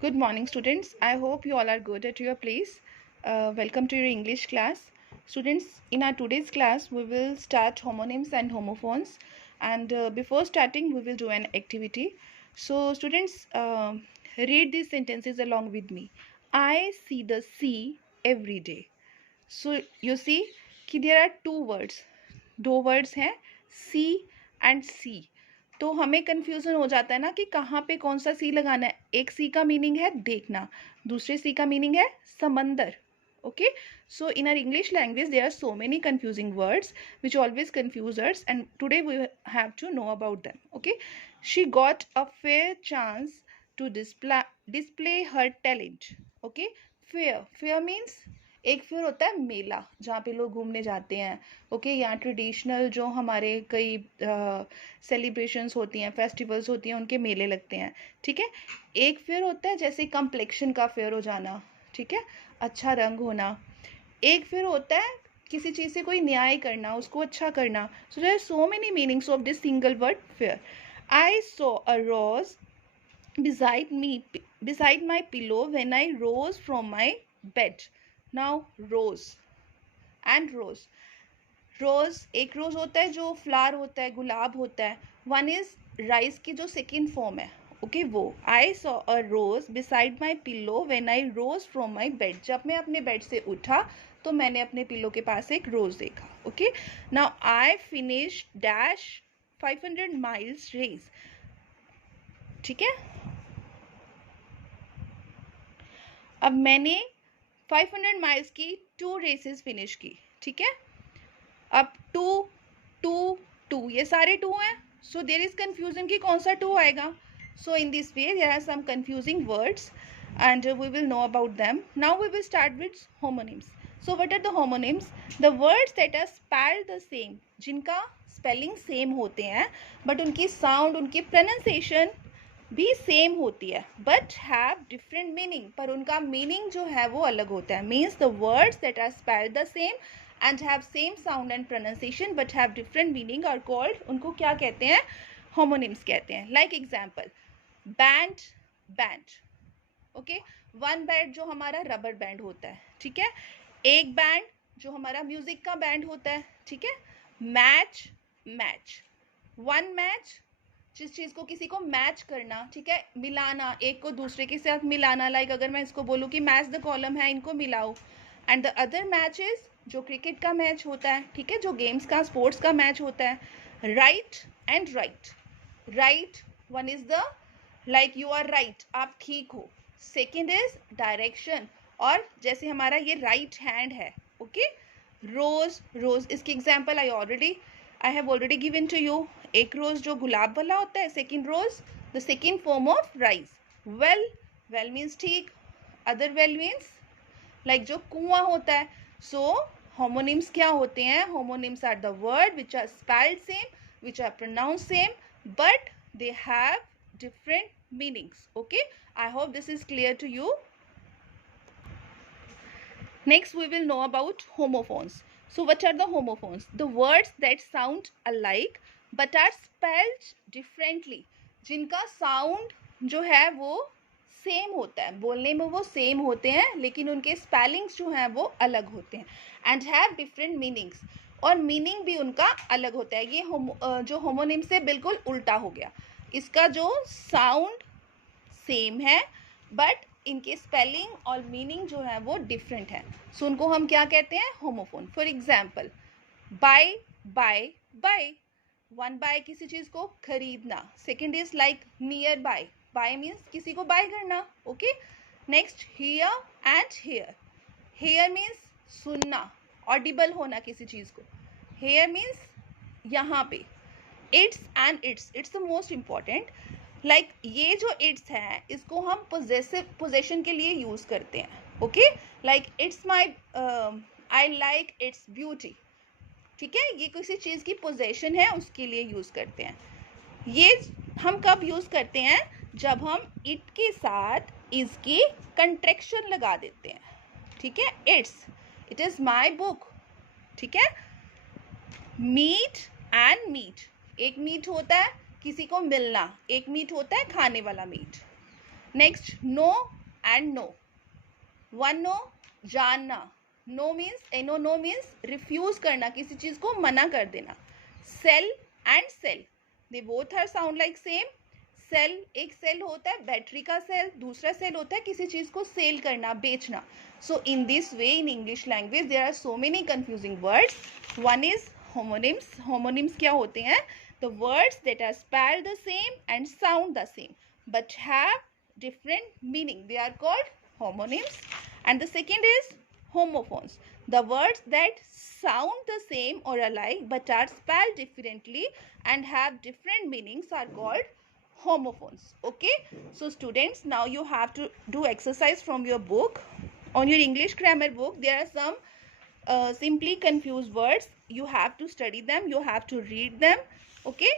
Good morning, students. I hope you all are good at your place. Welcome to your English class. Students, in our today's class, we will start homonyms and homophones. And before starting, we will do an activity. So, students, read these sentences along with me. I see the sea every day. So, you see कि there are two words. दो words हैं सी and सी. तो हमें confusion हो जाता है ना कि कहाँ पे कौन सा सी लगाना है. एक सी का मीनिंग है देखना, दूसरे सी का मीनिंग है समंदर. Okay, so in our English language there are so many confusing words which always confuse us, and today we have to know about them. Okay, she got a fair chance to display her talent. Okay, fair means एक fair होता है मेला जहाँ पे लोग घूमने जाते हैं. Okay, यहाँ ट्रेडिशनल जो हमारे कई सेलिब्रेशंस होती हैं, फेस्टिवल्स होती हैं, उनके मेले लगते हैं. ठीक है, एक फेयर होता है जैसे कम्प्लेक्शन का फेयर हो जाना. ठीक है, अच्छा रंग होना. एक फेयर होता है किसी चीज़ से कोई न्याय करना, उसको अच्छा करना. So there are so many meanings of this single word fair. I saw a rose beside my pillow when I rose from my bed. Now rose and rose. रोज एक रोज होता है जो फ्लावर होता है, गुलाब होता है. वन इज राइस की जो सेकेंड फॉर्म है. ओके, वो I saw a rose beside my pillow when I rose from my bed. जब मैं अपने बेड से उठा तो मैंने अपने पिलो के पास एक रोज देखा. Okay, now I finish dash 500 miles race. ठीक है, अब मैंने 500 माइल्स की 2 रेसेस फिनिश की. ठीक है, अब 2 2 2 ये सारे 2 हैं. सो देयर इज कंफ्यूजन कि कौन सा 2 आएगा. So in this way there are some confusing words and we will know about them. Now we will start with homonyms. So what are the homonyms? The words that are spelled the same, जिनका spelling same होते हैं but उनकी sound, उनकी pronunciation भी same होती है but have different meaning. पर उनका meaning जो है वो अलग होता है. Means the words that are spelled the same and have same sound and pronunciation but have different meaning are called, उनको क्या कहते हैं? Homonyms कहते हैं. Like example, band, band. Okay, one band जो हमारा रबर बैंड होता है. ठीक है, एक बैंड जो हमारा म्यूजिक का बैंड होता है. ठीक है, मैच, मैच, वन मैच जिस चीज को किसी को मैच करना. ठीक है, मिलाना, एक को दूसरे के साथ मिलाना. लाइक अगर मैं इसको बोलूँ कि मैच द कॉलम है, इनको मिलाओ. And the other match is जो क्रिकेट का मैच होता है. ठीक है, जो गेम्स का, स्पोर्ट्स का मैच होता है. Right and right. Right one is the like you are right, आप ठीक हो. सेकेंड इज डायरेक्शन, और जैसे हमारा ये राइट हैंड है. ओके, रोज, रोज इसकी example I have already given to you. एक रोज जो गुलाब वाला होता है, second rose the second form of rise. Well, well means ठीक. अदर वेल मीन्स लाइक जो कुआं होता है. सो होमोनिम्स क्या होते हैं? Homonyms are the word which are spelled same, which are pronounce same but they have different meanings. Okay, I hope this is clear to you. Next we will know about homophones. So what are the homophones? The words that sound alike but are spelled differently. जिनका sound जो है वो same होता है, बोलने में वो same होते हैं लेकिन उनके स्पेलिंग्स जो हैं वो अलग होते हैं. एंड हैव डिफरेंट मीनिंग्स, और मीनिंग भी उनका अलग होता है. ये जो होमोनिम से बिल्कुल उल्टा हो गया. इसका जो साउंड सेम है बट इनके स्पेलिंग और मीनिंग जो है वो डिफरेंट है. सो उनको हम क्या कहते हैं? Homophone. For example, buy, by, bye. One buy किसी चीज को खरीदना. Second is like near by. Bye means किसी को बाय करना. Okay, next hear and here. Hear means सुनना, ऑडिबल होना किसी चीज को. हियर मीन्स यहाँ पे. Its and it's, it's the most important. Like ये जो इट्स है इसको हम पोजेशन के लिए यूज करते हैं. Okay, like it's my, I like its beauty. ठीक है, ये किसी चीज की पोजेशन है उसके लिए यूज करते हैं. ये हम कब यूज करते हैं? जब हम इट के साथ इसकी कंट्रैक्शन लगा देते हैं. ठीक है, it's, it is my book. ठीक है, मीट एंड मीट. एक मीट होता है किसी को मिलना, एक मीट होता है खाने वाला meat. Next no and know. One know जानना. नो मीन्स रिफ्यूज करना, किसी चीज को मना कर देना. Sell and sell, they both are sound like same. Sell, एक सेल होता है बैटरी का सेल, दूसरा सेल होता है किसी चीज को सेल करना, बेचना. So in this way in English language there are so many confusing words. One is homonyms. Homonyms क्या होते हैं? The words that are spelled the same and sound the same but have different meaning, they are called homonyms. And the second is homophones, the words that sound the same or alike but are spelled differently and have different meanings are called homophones. Okay, so students, now you have to do exercise from your book. On your English grammar book there are some simply confused words. You have to study them, you have to read them. Okay,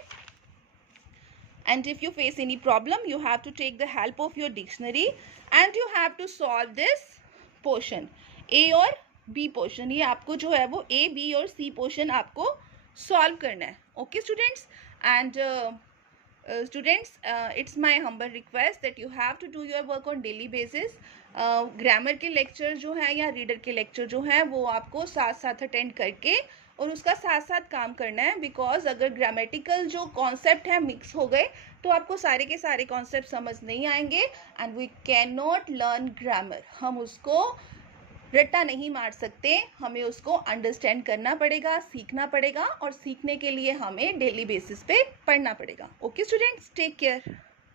and if you face any problem you have to take the help of your dictionary and you have to solve this portion, A और B portion. ये आपको जो है वो A, B और C portion आपको solve करना है. Okay students, and students, it's my humble request that you have to do your work on daily basis. Grammar के लेक्चर जो है या रीडर के लेक्चर जो है वो आपको साथ साथ अटेंड करके और उसका साथ साथ काम करना है. बिकॉज अगर ग्रामेटिकल जो कॉन्सेप्ट है मिक्स हो गए तो आपको सारे के सारे कॉन्सेप्ट समझ नहीं आएंगे and we can not learn grammar. हम उसको रट्टा नहीं मार सकते, हमें उसको अंडरस्टैंड करना पड़ेगा, सीखना पड़ेगा और सीखने के लिए हमें डेली बेसिस पे पढ़ना पड़ेगा. Okay students, take care.